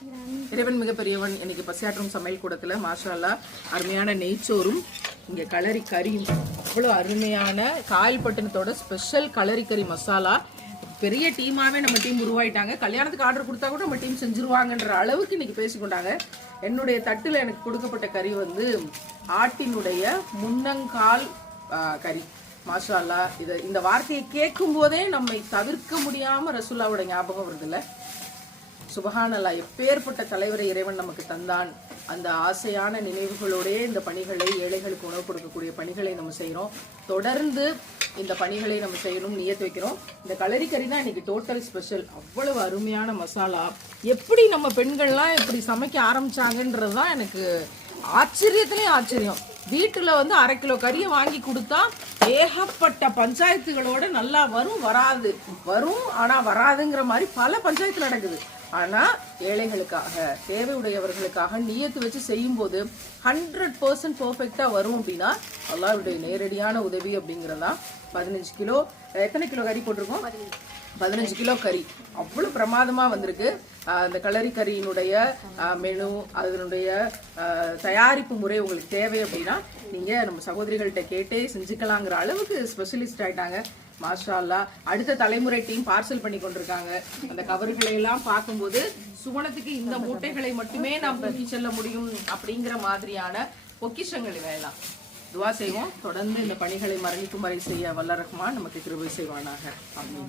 இறைவன் மிகப்பெரியவன். இன்னைக்கு பசியாற்றும் சமையல் கூடத்துல மாஷா அல்லாஹ் அருமையான நெய்ச்சோறும் இங்க களரி கறியும், அவ்வளோ அருமையான காயல்பட்டினத்தோட ஸ்பெஷல் களரி கறி மசாலா. பெரிய டீமாவே நம்ம டீம் உருவாயிட்டாங்க. கல்யாணத்துக்கு ஆர்டர் கொடுத்தா கூட நம்ம டீம் செஞ்சிருவாங்கன்ற அளவுக்கு இன்னைக்கு பேசிக்கொண்டாங்க. என்னுடைய தட்டுல எனக்கு கொடுக்கப்பட்ட கறி வந்து ஆட்டினுடைய முன்னங்கால் கறி. மாஷா அல்லாஹ். இந்த வார்த்தையை கேட்கும் போதே நம்மை தவிர்க்க முடியாம ரசூல்லாவோட ஞாபகம் வருது இல்ல. சுபஹான் அல்லாஹ். எப்பேற்பட்ட தலைவரை இறைவன் நமக்கு தந்தான். அந்த ஆசையான நினைவுகளோடே இந்த பணிகளை, ஏழைகளுக்கு உணவு கொடுக்கக்கூடிய பணிகளை நம்ம செய்யறோம். தொடர்ந்து இந்த பணிகளை நம்ம செய்யணும், நியத்து வைக்கிறோம். இந்த களரி கறி தான் இன்னைக்கு டோட்டல் ஸ்பெஷல். அவ்வளவு அருமையான மசாலா. எப்படி நம்ம பெண்கள்லாம் இப்படி சமைக்க ஆரம்பிச்சாங்கன்றது தான் எனக்கு ஆச்சரியத்திலே ஆச்சரியம். வீட்டுல வந்து 1/2 கிலோ கறியை வாங்கி கொடுத்தா ஏகப்பட்ட பஞ்சாயத்துகளோட நல்லா வரும், வராது, வரும் ஆனா வராதுங்கிற மாதிரி பல பஞ்சாயத்து நடக்குது. ஆனா ஏழைகளுக்காக, தேவையுடையவர்களுக்காக நியத்து வச்சு செய்யும் போது 100% பெர்ஃபெக்டா வரும் அப்படின்னா அல்லாஹ்வுடைய நேரடியான உதவி அப்படிங்கறதா. 15 கிலோ, எத்தனை கிலோ கறி போட்டிருக்கோம்? 15 கிலோ கறி அவ்வளவு பிரமாதமா வந்திருக்கு. அந்த களரி கறியினுடைய மெனு, அதனுடைய தயாரிப்பு முறை உங்களுக்கு தேவை அப்படின்னா நீங்க நம்ம சகோதரிகள்கிட்ட கேட்டே செஞ்சுக்கலாங்கிற அளவுக்கு ஸ்பெஷலிஸ்ட் ஆயிட்டாங்க. மாஷா அல்லாஹ். அடுத்த தலைமுறை டீம் பார்சல் பண்ணி கொண்டிருக்காங்க. அந்த கவர்களை எல்லாம் பார்க்கும்போது சுவனத்துக்கு இந்த மூட்டைகளை மட்டுமே நாம் தூக்கி செல்ல முடியும் அப்படிங்கிற மாதிரியான பொக்கிஷங்கள் இவையெல்லாம். துவா செய்வோம். தொடர்ந்து இந்த பணிகளை மரணிக்கும் வரை செய்ய வல்ல ரஹ்மான் நமக்கு கிருபை செய்வானாக. ஆமீன்.